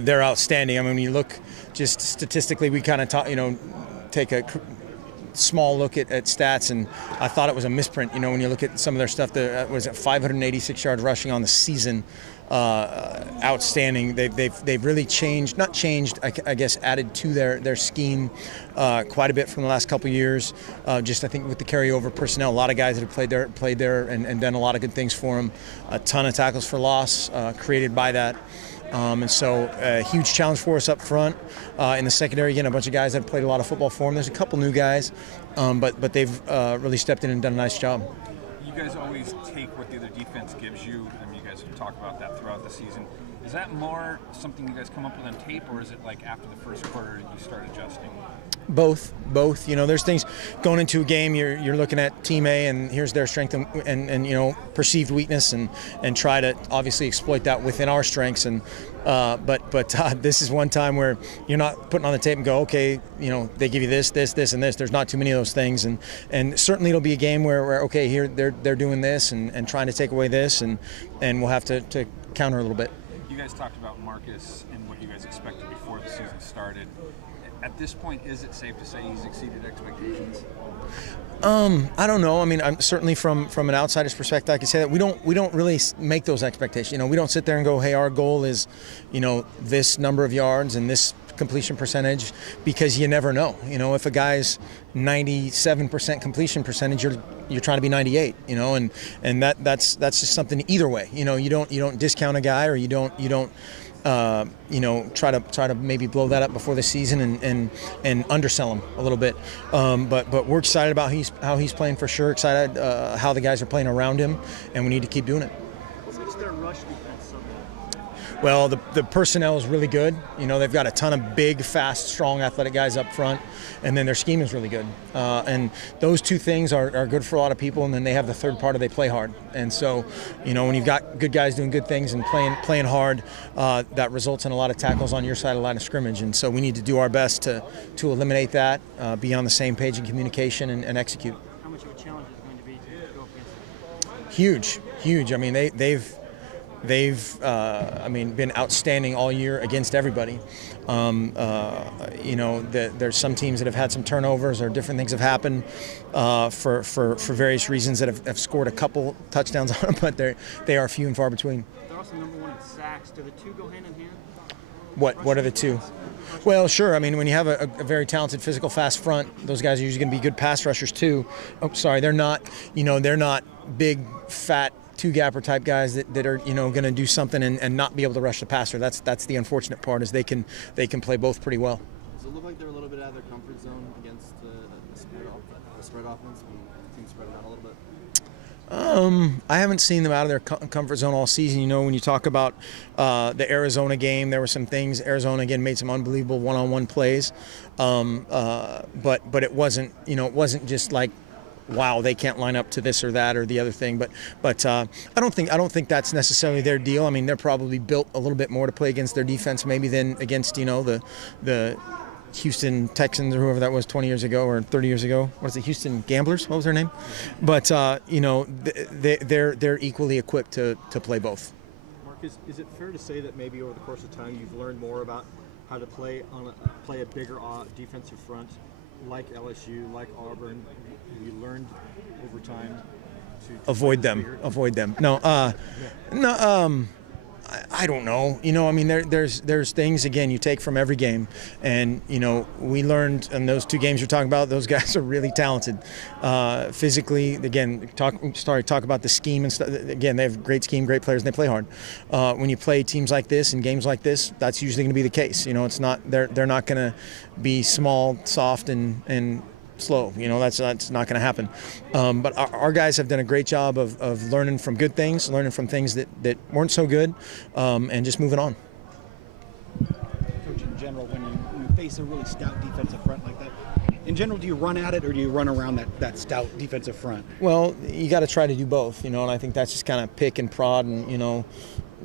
They're outstanding. I mean, when you look just statistically, we kind of take a small look at stats, and I thought it was a misprint. When you look at some of their stuff, was it 586 yards rushing on the season? Outstanding. They've really changed, not changed, I guess, added to their scheme quite a bit from the last couple of years. Just I think with the carryover personnel, a lot of guys that have played there and done a lot of good things for them. A ton of tackles for loss created by that. And so a huge challenge for us up front. In the secondary, again, a bunch of guys that have played a lot of football for them. There's a couple new guys, but they've really stepped in and done a nice job. You guys always take what the other defense gives you. I mean, you guys have talked about that throughout the season. Is that more something you guys come up with on tape, or is it like after the first quarter you start adjusting? Both. There's things going into a game. You're looking at Team A, and here's their strength and perceived weakness, and try to obviously exploit that within our strengths. And but this is one time where you're not putting on the tape and go, okay, they give you this, and this. There's not too many of those things, and certainly it'll be a game where okay, here they're doing this and trying to take away this, and we'll have to counter a little bit. You guys talked about Marcus and what you guys expected before the season started. At this point, is it safe to say he's exceeded expectations? I don't know. I mean, I'm certainly from an outsider's perspective, I can say that we don't really make those expectations. We don't sit there and go, hey, our goal is, this number of yards and this completion percentage, because you never know. If a guy's 97% completion percentage, you're trying to be 98. And that's just something either way. You don't discount a guy, or you don't try to maybe blow that up before the season and undersell him a little bit. But we're excited about how he's playing for sure. Excited how the guys are playing around him, and we need to keep doing it. What makes their rush defense so good? Well, the personnel is really good. They've got a ton of big, fast, strong, athletic guys up front, and then their scheme is really good. And those two things are good for a lot of people, and then they have the third part of they play hard. And so, when you've got good guys doing good things and playing hard, that results in a lot of tackles on your side of the line of scrimmage. And so we need to do our best to eliminate that, be on the same page in communication, and execute. How much of a challenge is it going to be to go up against them? Huge. I mean, they've been outstanding all year against everybody. There's some teams that have had some turnovers or different things have happened for various reasons that have scored a couple touchdowns on them, but they are few and far between. They're also number one in sacks. Do the two go hand in hand? What are the two? Well, sure. I mean, when you have a very talented, physical, fast front, those guys are usually going to be good pass rushers too. Oh, sorry, they're not. They're not big, fat, two-gapper type guys that are going to do something and not be able to rush the passer. That's the unfortunate part, is they can play both pretty well. Does it look like they're a little bit out of their comfort zone against the spread offense when teams spread it out a little bit? I haven't seen them out of their comfort zone all season. When you talk about the Arizona game, there were some things. Arizona again made some unbelievable one-on-one plays, but it wasn't just like, wow, they can't line up to this or that or the other thing. But I don't think that's necessarily their deal. I mean, they're probably built a little bit more to play against their defense maybe than against the Houston Texans or whoever that was 20 years ago or 30 years ago. What is it, Houston Gamblers? What was their name? But they're equally equipped to play both. Mark, is it fair to say that maybe over the course of time you've learned more about how to play a bigger defensive front, like LSU, like Auburn? You learned over time to avoid them. No, I don't know. I mean, there's things, again, you take from every game, and we learned in those two games you're talking about. Those guys are really talented, physically. Again, talk about the scheme and stuff. Again, they have great scheme, great players, and they play hard. When you play teams like this and games like this, that's usually going to be the case. It's not they're not going to be small, soft, and slow. That's not going to happen. But our guys have done a great job of learning from good things, learning from things that weren't so good, and just moving on. Coach, in general, when you face a really stout defensive front like that, in general, do you run at it or do you run around that stout defensive front? Well, you got to try to do both, and I think that's just kind of pick and prod, and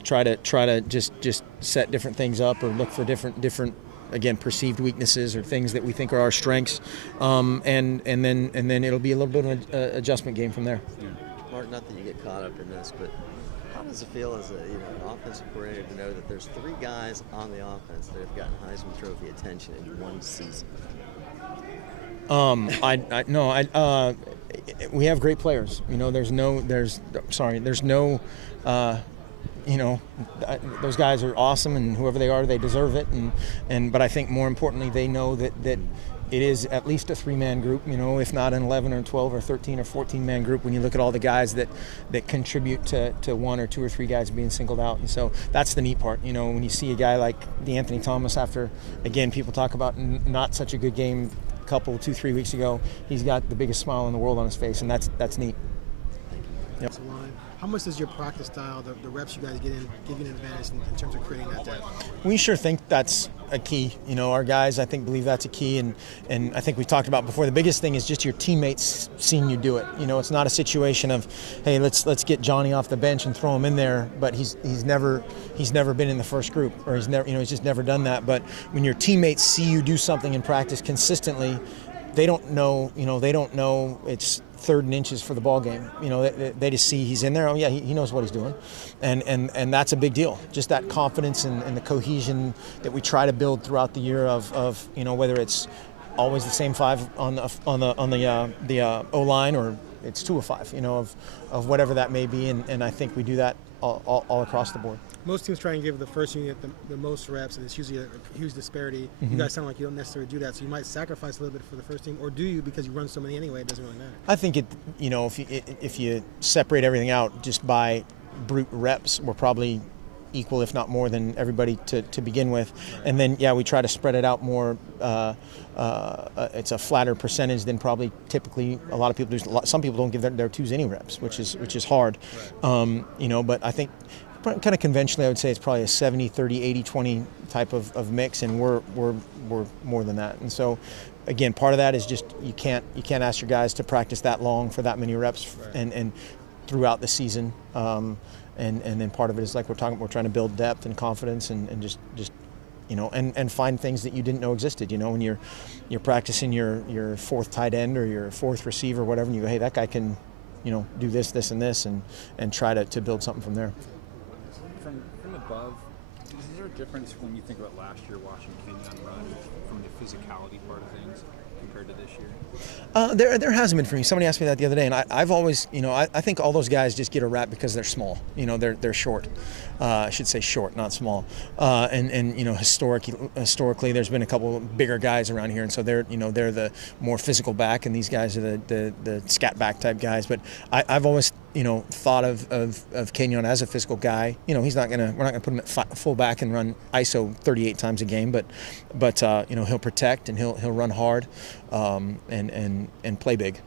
try to just set different things up or look for different again, perceived weaknesses or things that we think are our strengths, and then it'll be a little bit of an adjustment game from there. Mark, not that you get caught up in this, but how how does it feel as an offensive coordinator to know that there's 3 guys on the offense that have gotten Heisman Trophy attention in one season? We have great players. There's no, those guys are awesome, and whoever they are, they deserve it. But I think more importantly, they know that it is at least a 3-man group, if not an 11 or 12 or 13 or 14-man group when you look at all the guys that contribute to 1 or 2 or 3 guys being singled out. And so that's the neat part, when you see a guy like Anthony Thomas after, again, people talk about not such a good game a couple, 2-3 weeks ago, he's got the biggest smile in the world on his face, and that's neat. Yep. How much does your practice style, the reps you guys get in, give you an advantage in terms of creating that depth? We sure think that's a key. Our guys, I think, believe that's a key, and I think we talked about before. The biggest thing is just your teammates seeing you do it. It's not a situation of, hey, let's get Johnny off the bench and throw him in there, but he's never been in the first group, or he's just never done that. But when your teammates see you do something in practice consistently, they don't know it's 3rd and inches for the ball game. They just see he's in there. Oh yeah, he knows what he's doing, and that's a big deal. Just that confidence and the cohesion that we try to build throughout the year of whether it's always the same 5 on the O line, or it's 2 of 5, of whatever that may be, and I think we do that all across the board. Most teams try and give the first unit the most reps, and it's usually a huge disparity. Mm-hmm. You guys sound like you don't necessarily do that, so you might sacrifice a little bit for the first team, or do you, because you run so many anyway, it doesn't really matter? I think if you separate everything out just by brute reps, we're probably equal, if not more than everybody to begin with. Right. And then, we try to spread it out more. It's a flatter percentage than probably typically a lot of people do. Some people don't give their 2s any reps, which is hard. Right. But I think kind of conventionally, I would say it's probably a 70, 30, 80, 20 type of mix, and we're more than that. And so, again, part of that is just you can't ask your guys to practice that long for that many reps, right, and throughout the season. And then part of it is like we're trying to build depth and confidence and just and find things that you didn't know existed. When you're practicing your 4th tight end or your 4th receiver, whatever, and you go, hey, that guy can do this, and this, and try to build something from there. From above, is there a difference when you think about last year watching Kenyon run from the physicality part of things compared to this year? There hasn't been for me. Somebody asked me that the other day, and I've always, I think all those guys just get a rap because they're small. They're short. I should say short, not small. And historically, there's been a couple bigger guys around here, and so they're the more physical back, and these guys are the scat back type guys. But I've always thought of Kenyon as a physical guy. We're not gonna put him at full back and run ISO 38 times a game, but he'll protect and he'll run hard, and play big.